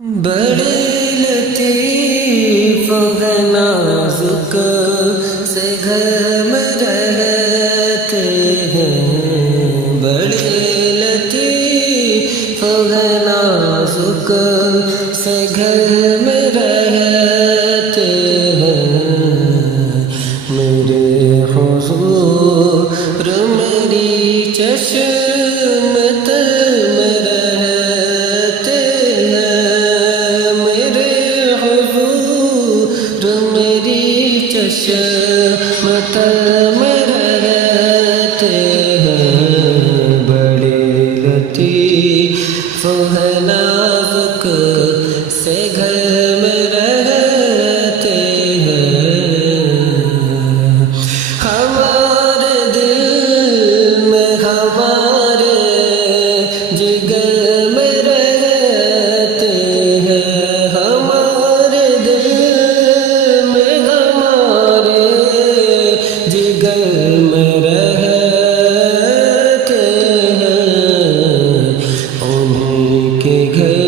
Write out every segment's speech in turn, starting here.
بڑے لطیف و نازک سے گھر میں رہتے ہیں، بڑے لطیف و نازک سے گھر میں رہتے ہیں، میرے حضور میری چشمت میں رہتے ہیں، میرے حضور میری چشمت میں رہتے ہیں، بڑے لطیف ہے نازک سے گھر میں رہتے ہیں، ہمارے دل میں ہمارے جگر میں رہتے ہیں، ہمارے دل میں ہمارے جگر میں رہتے ہیں، انہیں کے گھر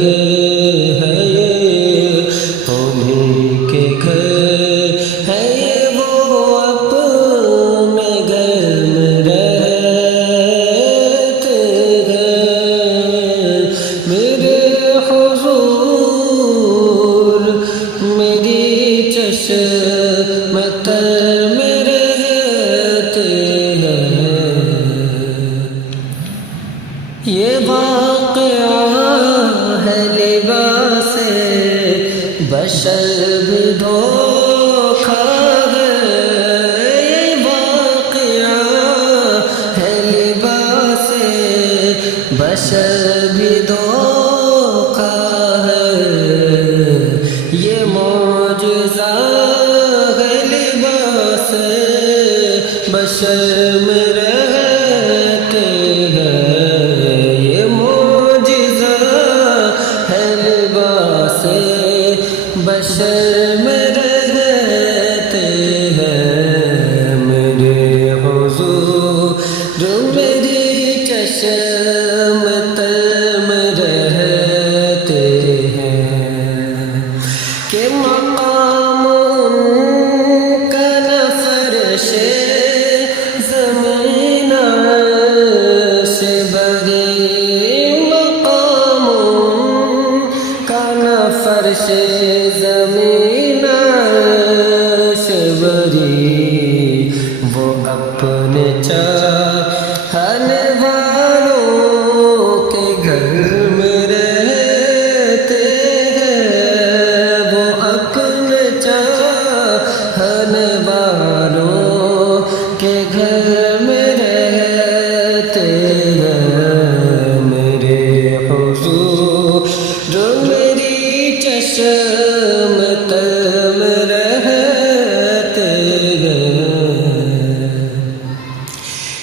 ہے یہ، انہیں کے گھر ہے یہ، وہ اپنے گھر میں رہتے ہیں، میرے حضور میری چشمت میں رہتے ہیں، یہ واقعہ ہے لباس بشر بھی دھوکا ہے، یہ واقعہ ہے لباس بشر بھی دھوکا ہے، یہ معجزہ ہے لباس بشر میں رہتے ہیں، یہ معجزہ ہے لباس بشر میں رہتے ہیں، میرے حضور میری چشمت میں رہتے ہیں، کہ مقام ان کا نہ فرش زمین سے بغیر، مقام ان کا نہ فرش زمین سے بغیر، وہ اپنے چاہنے والوں کے گھر میں رہتے ہیں، وہ اپنے چاہنے والوں کے گھر میں رہتے ہیں، میرے حضور جو میری چشمت میں رہتے ہیں،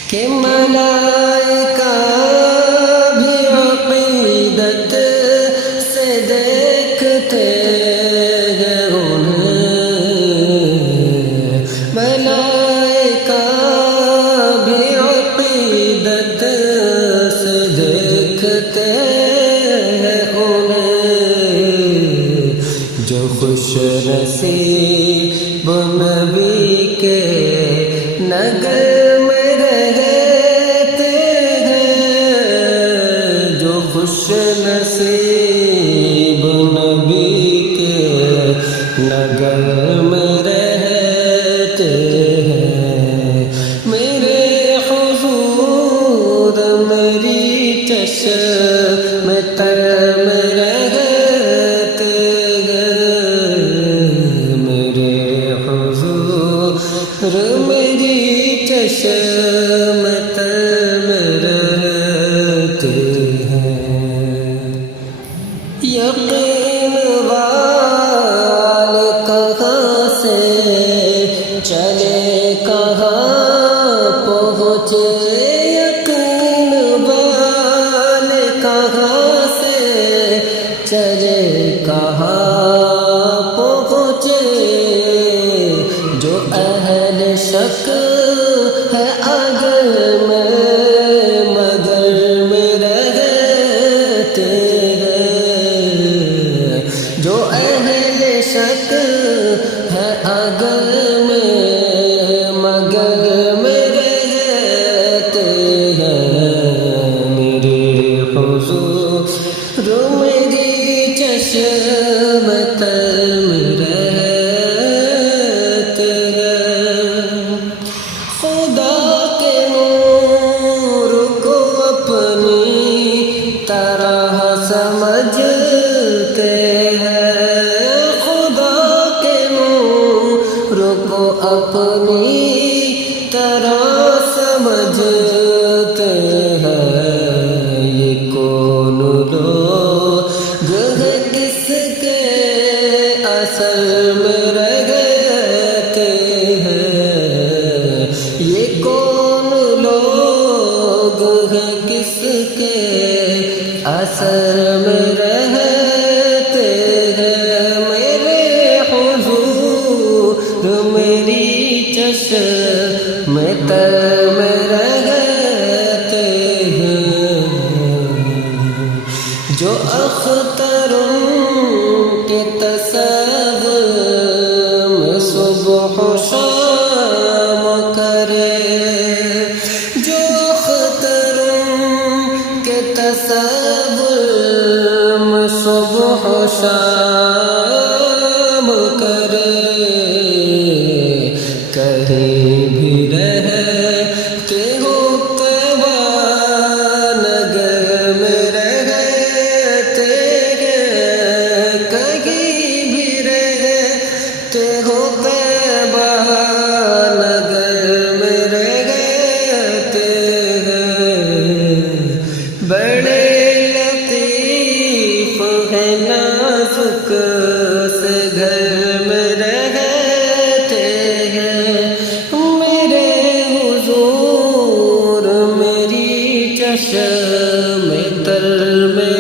کہ ملائکہ بھی عقیدت سے دیکھتے ہیں انہیں، ملائکہ بھی عقیدت سے دیکھتے ہیں انہیں، جو خوش نصیب نبی کے نگر میں رہتے ہیں، جو خوش نصیب نبی کے نگر میں رہتے ہیں، میرے حضور میری چشمت میں رہتے ہیں، میرے حضور میری چشمت میں رہتے ہیں، یقین والے کہاں سے چلے کہاں پہنچے، یقین والے کہاں سے چلے کہاں پہنچے، جو اہل شک ہے اگر میں مگر میں رہتے ہیں، جو اہل شک ہے اگر میں مگر میں رہتے ہیں میرے حضور میری چشم تر میں رہتے ہیں خدا کے نور کو اپنی طرح سمجھتے ہیں خدا کے نور کو اپنی طرح سمجھتے ہیں یہ کون لوگ ہیں کس کے اثر میں رہتے ہیں یہ کون لوگ ہیں کس کے اثر میں رہتے ہیں میرے حضور میری چشم تر میں رہتے ہیں جو اختروں کے تصور میں صبح و شام کرے جو اختروں کے تصور میں صبح و شام کرے کہیں بھی رہتے ہو طیبہ نگر میں رہتے ہیں کہیں بھی رہتے ہو طیبہ نگر میں رہتے ہیں بڑے لطیف ہیں نازک سے گھر میں رہتے ہیں میرے حضور میری چشم تر میں